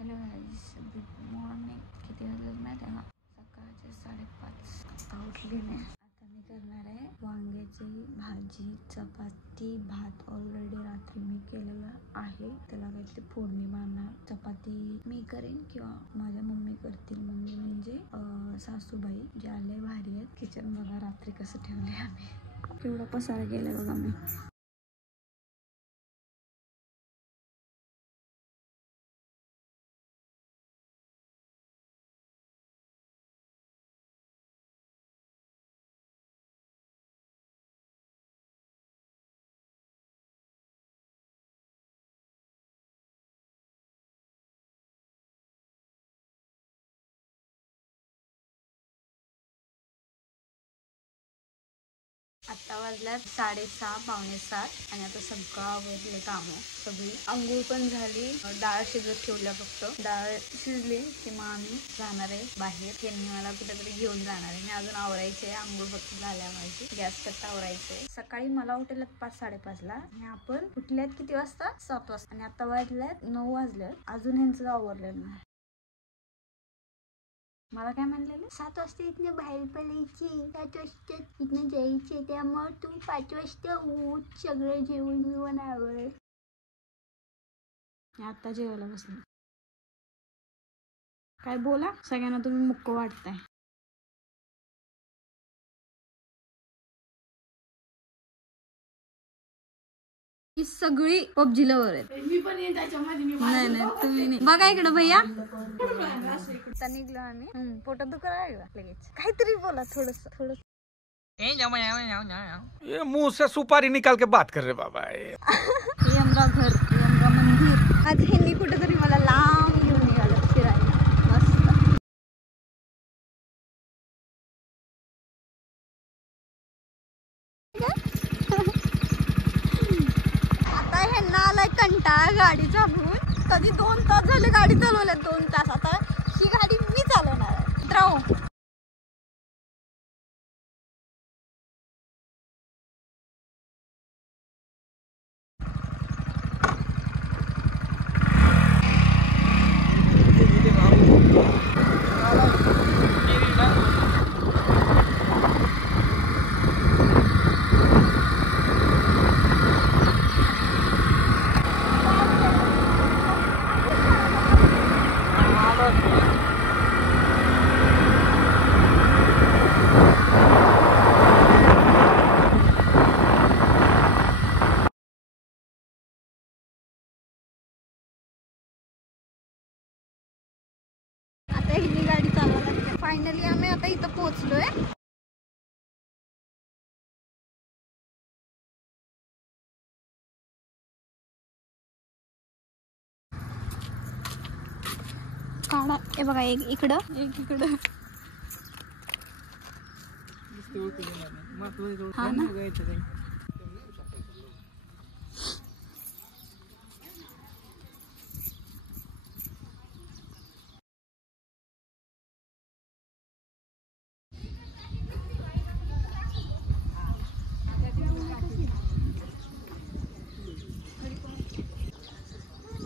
Hello guys, good morning. किती वाजले माहिती आहे का? सकाळचे 5:30. आता उठली नाही. आता मी करणार आहे वांग्याची भाजी, चपाती, भात. ऑलरेडी रात्री मी केलेला आहे. त्याला काहीतरी फोडणी मारणार. चपाती मी करेन किंवा माझ्या मम्मी करतील. मम्मी म्हणजे सासूबाई, ज्या लय भारी आहेत. किचन बघा रात्री कसं ठेवले आम्ही. केवढा पसारा केला बघा मी. आता वाजल्यात 6:30 पावणे 7 आणि आता सगळं आवरले कामं. सगळी अंघोळ पण झाली. डाळ शिजत ठेवल्या. फक्त डाळ शिजली की मग आम्ही जाणार आहे बाहेर. त्यांनी मला कुठेतरी घेऊन जाणार आहे. मी अजून आवरायचे. अंघोळ फक्त झाल्या माझी. गॅस कट्टा आवरायचे. सकाळी मला उठेल 5-5:30ला आणि आपण उठल्यात किती वाजता? 7 वाजता. आणि आता वाजल्यात 9 वाजल्यात. अजून ह्यांचं आवरलेलं नाही. मला काय म्हणलेलं? 7 वाजता इथनं बाहेर पडायची, 7 वाजता इथनं जायचे. त्यामुळे तू 5 वाजता उठ, सगळं जेवण आवर. आता जेवायला बसले. काय बोला? सगळ्यांना तुम्ही मुक्क वाटताय. ही सगळी पबजी लवर आहेत. मी पण येईन त्याच्यामध्ये. नाही तुम्ही नाही. बघा इकडे भैया. आता निघलो आम्ही. पोटात दुखा लागला लगेच. काहीतरी बोला थोडस. ये मुंह से सुपारी निकाल के बात कर रहे बाबा. यमगा घर, यमगा मंदिर. आज ह्यांनी कुठेतरी मला लांब घेऊन निघालं फिरायला. मस्त. आता ह्यांना आलाय कंटाळा गाडी चालवून. कधी 2 तास झाले गाडी चालवल्या. 2 तास. आता ही गाडी मी चालवणार आहे. मित्रांनो, ही गाडी चालवायला. फायनली आम्ही आता इथं पोहोचलोय. काढा. हे बघा, एक इकडं, एक इकडं. हा ना.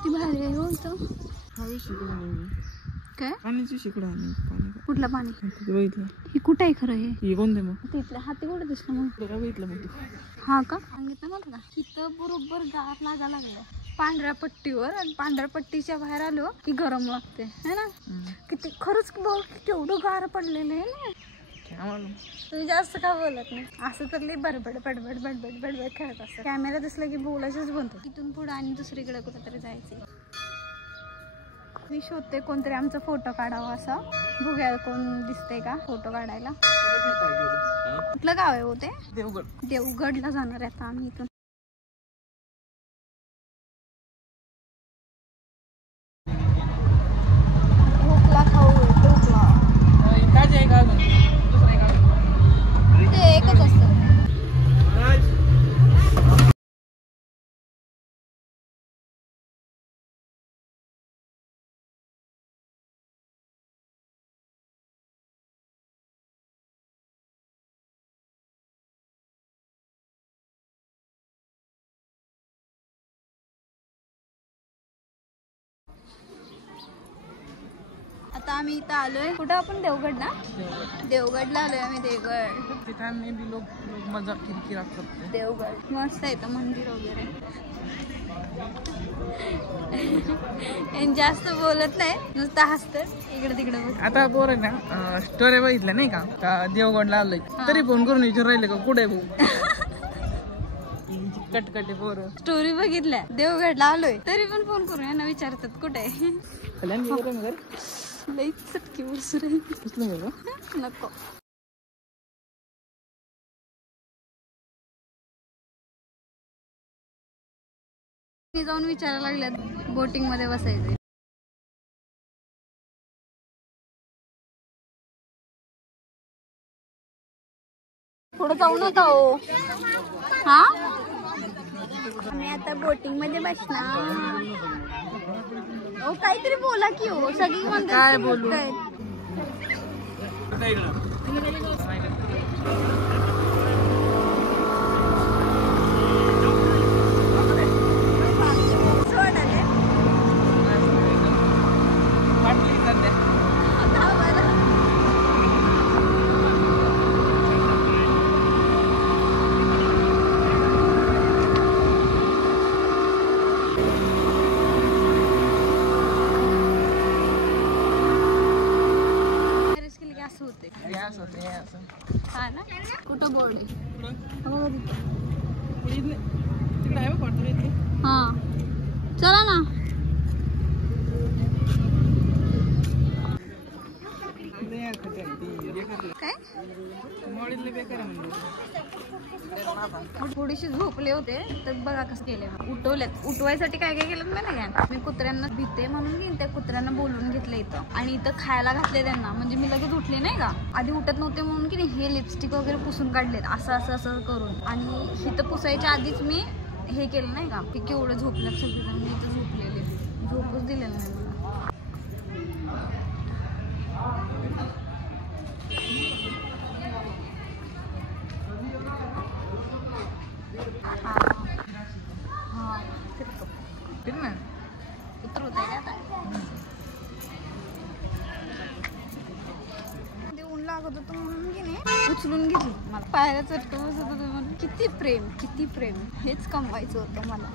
ती भारी आहे बोलतो. काय पाण्याची शिकडा पाणी. कुठलं पाणी? बघितलं. हे कुठं आहे खरं? हे कोणते मग? तिथलं हाती कुठे दिसलं मग? बघितलं मग. हा का? सांगितलं नव्हतं का? इथं बरोबर गार लागा लागलं पांढऱ्या पट्टीवर. आणि पांढऱ्या पट्टीच्या बाहेर आलो की गरम लागते है ना. किती खरंच बघ, केवढं गार पडलेलं आहे ना. तुम्ही जास्त का बोलत नाही? असं तर लई बडबड बडबड बडबड बडबड खेळत असतं. कॅमेरा दिसला की बोलायचंच बनतो. इथून पुढे आणि दुसरीकडे कुठेतरी जायचंय. मी शोधते कोणतरी आमचा फोटो काढावा असा. बघूया कोण दिसतंय का फोटो काढायला. कुठलं गाव आहे हो ते? देवगडला जाणार आहे आता आम्ही इथून. आता आम्ही इथं आलोय. कुठं आपण? देवगड ना. देवगडला आलोय आम्ही. देवगड तिथे लोक मजा किरकिरा करते. देवगड मस्त आहे मंदिर वगैरे. जास्त बोलत नाही, नुसतं हसतात इकडे तिकडे. आता पोर आहे ना स्टोरी बघितल्या नाही का देवगडला आलोय तरी फोन करून विचार राहिले का कुठे भाऊ. कटकटे पोर स्टोरी बघितल्या देवगडला आलोय तरी पण फोन करून यांना विचारतात कुठे. लई चटकी बसू नको. जाऊन विचारायला लागल्यात बोटिंग मध्ये बसायचे. पुढे जाऊ नका हो. हा आम्ही आता बोटिंग मध्ये बसणार. ओ काहीतरी बोला की हो. सगळी म्हणतात काय बोलू. हा ना. कुठं बोर्ड हा चला ना. काय थोडीशी झोपले होते तर बघा कसं केले. उठवलेत. उठवायसाठी काय काय केलं माहिती का. मी कुत्र्यांना भीते म्हणून की त्या कुत्र्यांना बोलून घेतलं इथं आणि इथं खायला घातले त्यांना. म्हणजे मी लगेच उठले नाही का. आधी उठत नव्हते म्हणून की हे लिपस्टिक वगैरे पुसून काढलेत असं असं असं करून. आणि इथं पुसायच्या आधीच मी हे केलं नाही का की केवढं झोपल्यात सगळं. मी इथं झोपलेले. झोपच दिलेलं नाही मला. ऊन लागत होतं म्हणून की नाही उचलून घेतली मला. पायऱ्या चटकं बसत होतं. किती प्रेम किती प्रेम. हेच कमवायचं होतं मला.